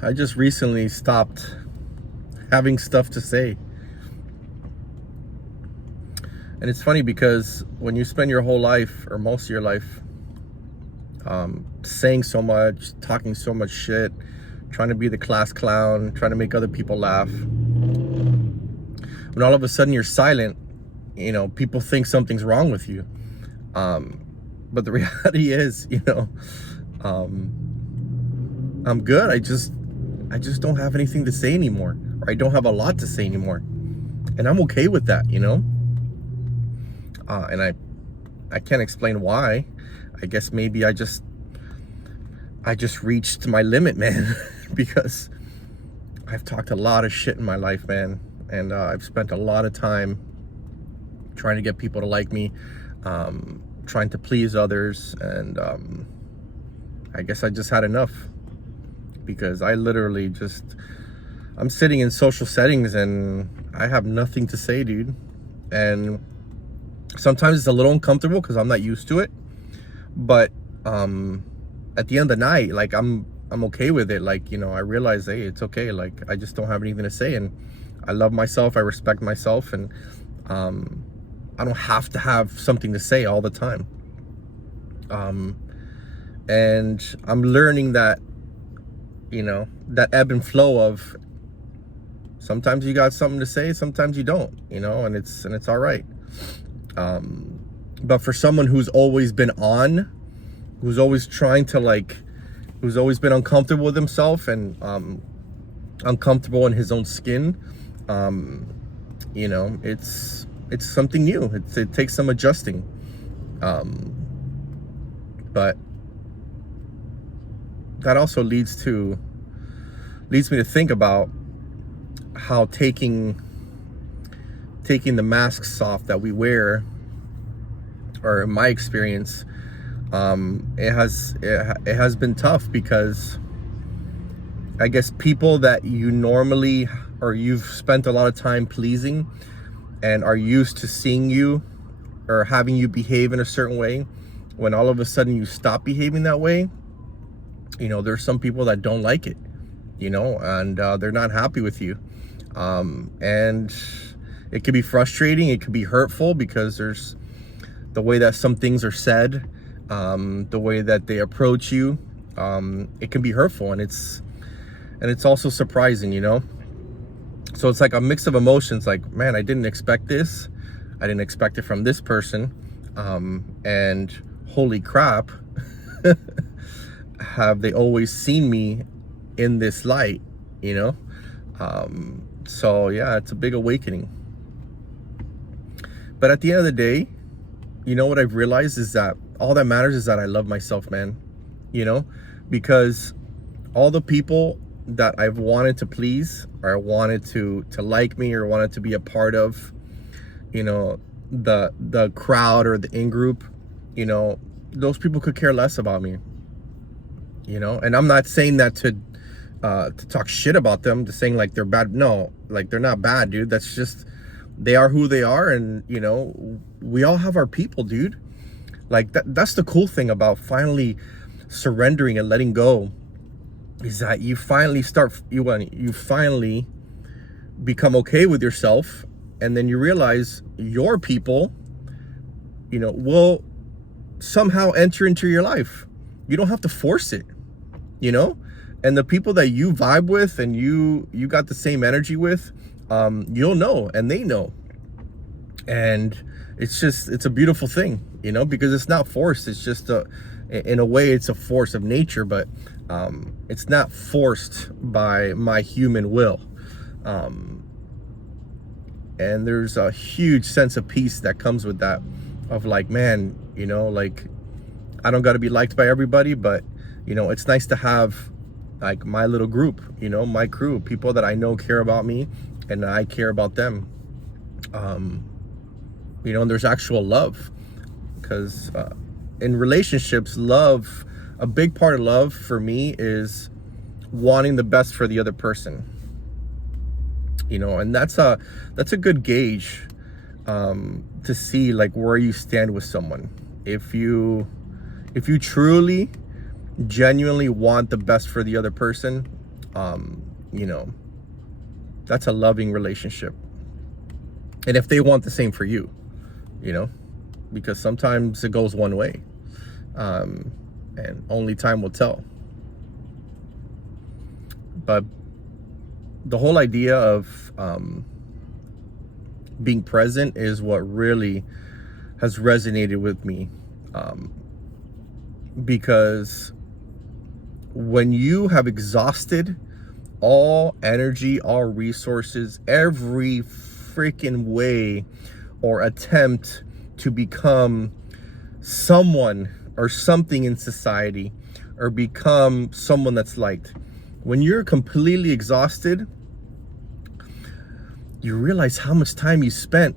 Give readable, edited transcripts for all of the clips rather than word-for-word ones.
I just recently stopped having stuff to say. And it's funny because when you spend your whole life or most of your life saying so much, talking so much shit, trying to be the class clown, trying to make other people laugh, when all of a sudden you're silent, people think something's wrong with you. But the reality is, I'm good. I just don't have anything to say anymore, or I don't have a lot to say anymore, and I'm okay with that, and I can't explain why. I guess maybe I just reached my limit, man. Because I've talked a lot of shit in my life, man, and I've spent a lot of time trying to get people to like me, trying to please others, and I guess I just had enough. Because I literally I'm sitting in social settings and I have nothing to say, dude. And sometimes it's a little uncomfortable because I'm not used to it. But at the end of the night, like I'm okay with it. Like, I realize, hey, it's okay. Like, I just don't have anything to say, and I love myself. I respect myself, and I don't have to have something to say all the time. And I'm learning that, that ebb and flow of sometimes you got something to say, sometimes you don't, and it's all right. But for someone who's always been on, who's always trying to who's always been uncomfortable with himself and uncomfortable in his own skin, it's something new. It takes some adjusting. But that also leads me to think about how taking the masks off that we wear, or in my experience, it has been tough, because I guess people that you normally, or you've spent a lot of time pleasing and are used to seeing you or having you behave in a certain way, when all of a sudden you stop behaving that way, there's some people that don't like it, and they're not happy with you. And it could be frustrating. It could be hurtful, because there's the way that some things are said, the way that they approach you. It can be hurtful, and it's also surprising, So it's like a mix of emotions. Like, man, I didn't expect this. I didn't expect it from this person. And holy crap. Have they always seen me in this light, so yeah, it's a big awakening. But at the end of the day, what I've realized is that all that matters is that I love myself, man. Because all the people that I've wanted to please, or wanted to like me, or wanted to be a part of, the crowd or the in-group, those people could care less about me. And I'm not saying that to talk shit about them, to saying like they're bad. No, like, they're not bad, dude. That's just, they are who they are. And, we all have our people, dude. Like, that's the cool thing about finally surrendering and letting go, is that you finally you finally become okay with yourself. And then you realize your people, will somehow enter into your life. You don't have to force it. And the people that you vibe with and you got the same energy with, you'll know, and they know. And it's a beautiful thing, because it's not forced. It's just in a way, it's a force of nature, but it's not forced by my human will. And there's a huge sense of peace that comes with that, of like, man, like, I don't got to be liked by everybody, but it's nice to have like my little group, my crew, people that I know care about me and I care about them. And there's actual love, because in relationships, love, a big part of love for me is wanting the best for the other person. And that's a good gauge to see like where you stand with someone. If you truly genuinely want the best for the other person, You know, that's a loving relationship. And if they want the same for you, you know, because sometimes it goes one way, and only time will tell. But the whole idea of being present is what really has resonated with me, because when you have exhausted all energy, all resources, every freaking way or attempt to become someone or something in society, or become someone that's liked, when you're completely exhausted, you realize how much time you spent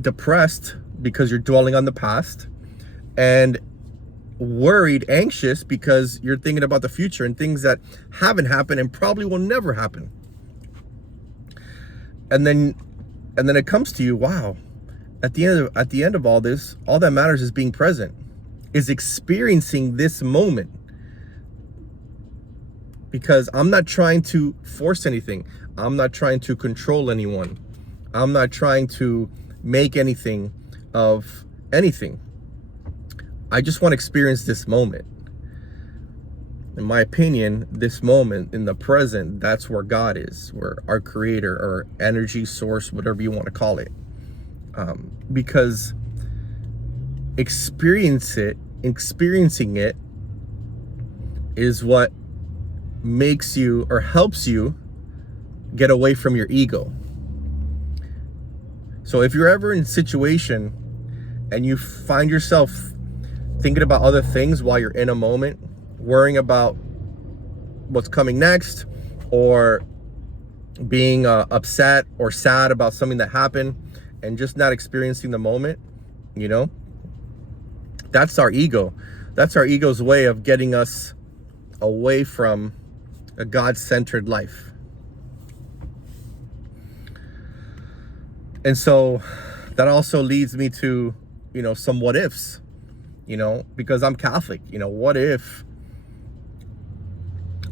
depressed because you're dwelling on the past, and worried, anxious because you're thinking about the future and things that haven't happened and probably will never happen. And then it comes to you, wow, at the end of all this, all that matters is being present, is experiencing this moment. Because I'm not trying to force anything. I'm not trying to control anyone. I'm not trying to make anything of anything. I just want to experience this moment. In my opinion, this moment in the present, that's where God is, where our creator or energy source, whatever you want to call it. Because experiencing it is what makes you or helps you get away from your ego. So if you're ever in a situation and you find yourself thinking about other things while you're in a moment, worrying about what's coming next, or being upset or sad about something that happened and just not experiencing the moment, you know, that's our ego. That's our ego's way of getting us away from a God-centered life. And so that also leads me to, you know, some what ifs, you know, because I'm Catholic. You know, what if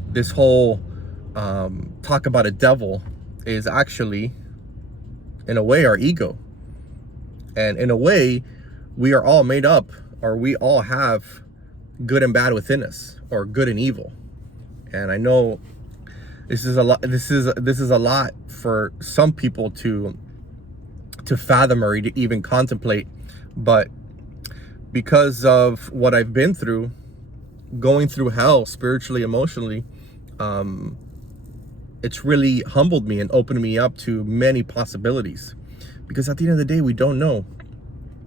this whole talk about a devil is actually, in a way, our ego? And in a way, we are all made up, or we all have good and bad within us, or good and evil. And I know this is a lot. This is a lot for some people to fathom or to even contemplate. But because of what I've been through, going through hell spiritually, emotionally, it's really humbled me and opened me up to many possibilities. Because at the end of the day, we don't know.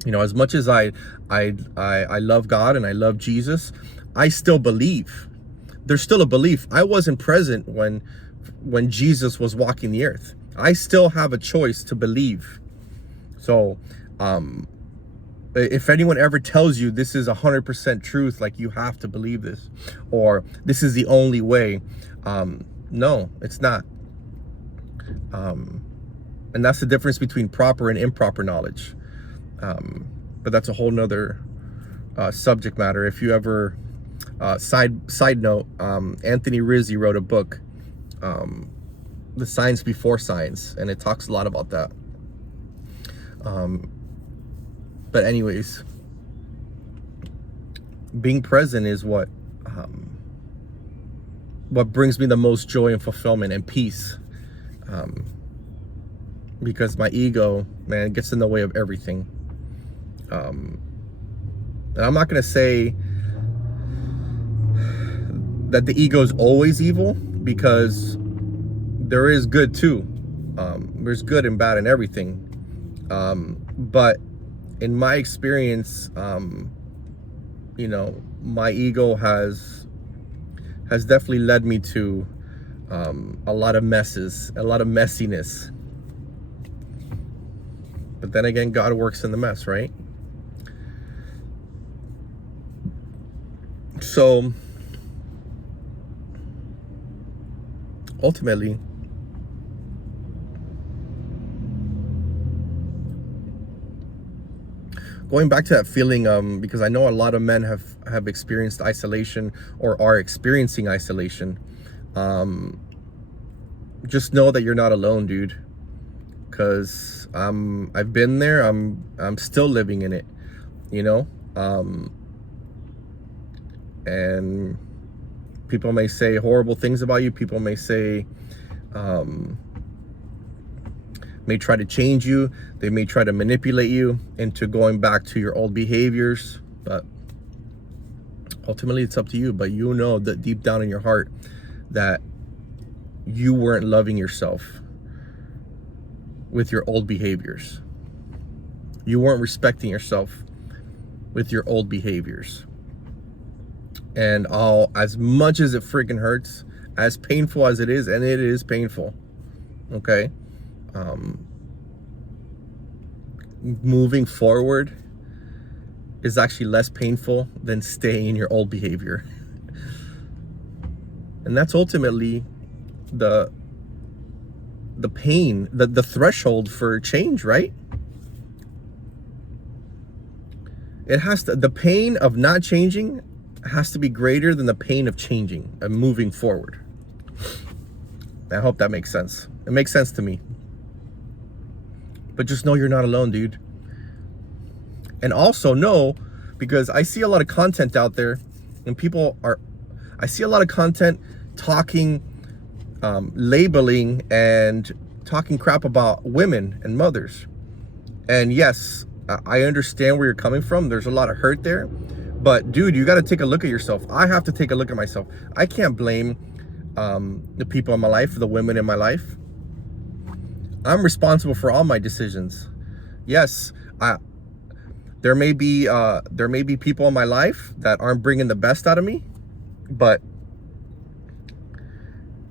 You know, as much as I love God and I love Jesus, I still believe. There's still a belief. I wasn't present when Jesus was walking the earth. I still have a choice to believe. So, if anyone ever tells you this is 100% truth, like you have to believe this, or this is the only way, no, it's not. And that's the difference between proper and improper knowledge. But that's a whole nother subject matter. If you ever, side note, Anthony Rizzi wrote a book, The Science Before Science, and it talks a lot about that. But anyways, being present is what brings me the most joy and fulfillment and peace. Because my ego, man, gets in the way of everything. And I'm not going to say that the ego is always evil, because there is good too. There's good and bad in everything. But in my experience, you know, my ego has definitely led me to a lot of messes, a lot of messiness. But then again, God works in the mess, right? So ultimately, going back to that feeling, because I know a lot of men have have experienced isolation or are experiencing isolation, just know that you're not alone, dude. Because I've been there. I'm still living in it, you know. And people may say horrible things about you. People may say, may try to change you. They may try to manipulate you into going back to your old behaviors. But ultimately, it's up to you. But you know that deep down in your heart that you weren't loving yourself with your old behaviors. You weren't respecting yourself with your old behaviors. And as much as it freaking hurts, as painful as it is, and it is painful, okay? Moving forward is actually less painful than staying in your old behavior. And that's ultimately the pain, the threshold for change, right? It has to, the pain of not changing has to be greater than the pain of changing and moving forward. I hope that makes sense. It makes sense to me. But just know you're not alone, dude. And also know, because I see a lot of content out there, and I see a lot of content talking, labeling and talking crap about women and mothers. And yes, I understand where you're coming from. There's a lot of hurt there. But dude, you got to take a look at yourself. I have to take a look at myself. I can't blame the people in my life, the women in my life. I'm responsible for all my decisions. Yes, there may be people in my life that aren't bringing the best out of me, but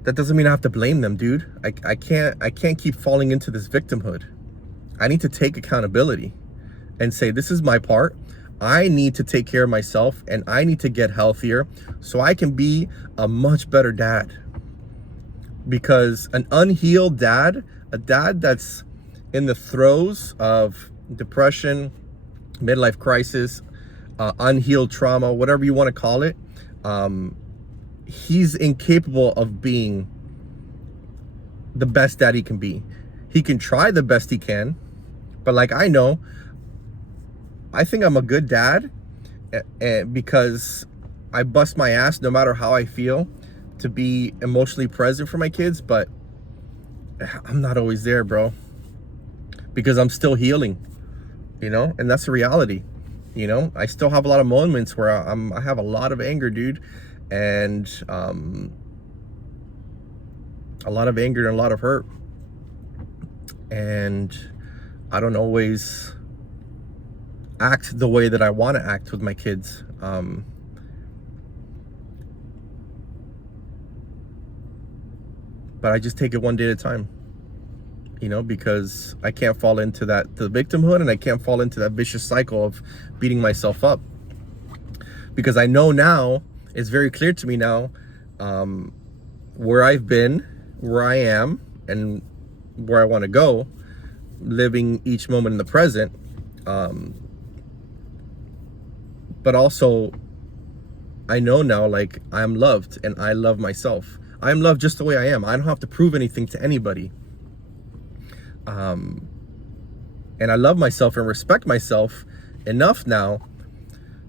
that doesn't mean I have to blame them, dude. I can't keep falling into this victimhood. I need to take accountability and say, this is my part. I need to take care of myself, and I need to get healthier so I can be a much better dad. Because an unhealed dad, a dad that's in the throes of depression, midlife crisis, unhealed trauma, whatever you want to call it, he's incapable of being the best dad he can be. He can try the best he can, but like I think I'm a good dad because I bust my ass no matter how I feel to be emotionally present for my kids, but I'm not always there, bro, because I'm still healing, you know, and that's the reality. You know, I still have a lot of moments where I have a lot of anger, dude, and a lot of anger and a lot of hurt, and I don't always act the way that I want to act with my kids. But I just take it one day at a time, you know, because I can't fall into the victimhood, and I can't fall into that vicious cycle of beating myself up. Because I know now, it's very clear to me now, where I've been, where I am, and where I want to go, living each moment in the present. But also, I know now, like, I'm loved, and I love myself. I'm loved just the way I am. I don't have to prove anything to anybody. And I love myself and respect myself enough now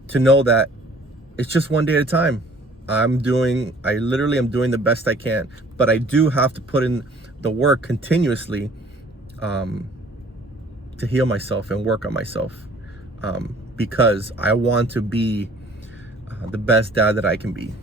to know that it's just one day at a time. I literally am doing the best I can, but I do have to put in the work continuously to heal myself and work on myself, because I want to be the best dad that I can be.